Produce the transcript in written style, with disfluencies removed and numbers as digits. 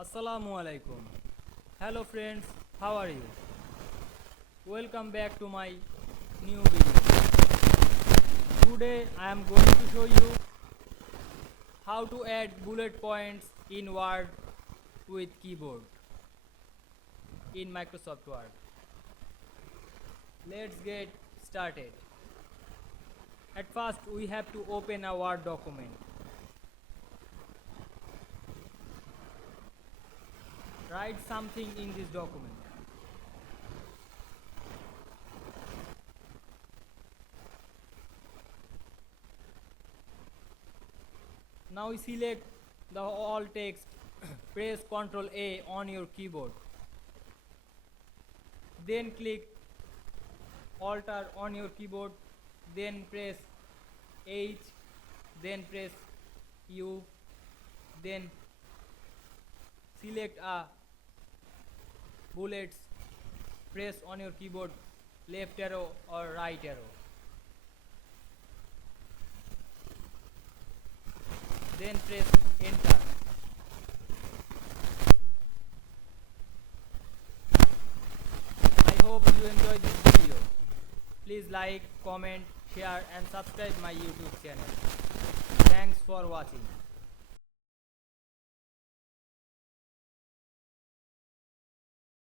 Assalamu alaikum. Hello friends, how are you? Welcome back to my new video. Today I am going to show you how to add bullet points in Word with keyboard in Microsoft Word. Let's get started. At first we have to open a Word document. Write something in this document. Now select the all text, press Ctrl A on your keyboard. Then click Alter on your keyboard, then press H, then press U, then select a bullets, press on your keyboard left arrow or right arrow. Then press enter. I hope you enjoyed this video. Please like, comment, share and subscribe my YouTube channel. Thanks for watching.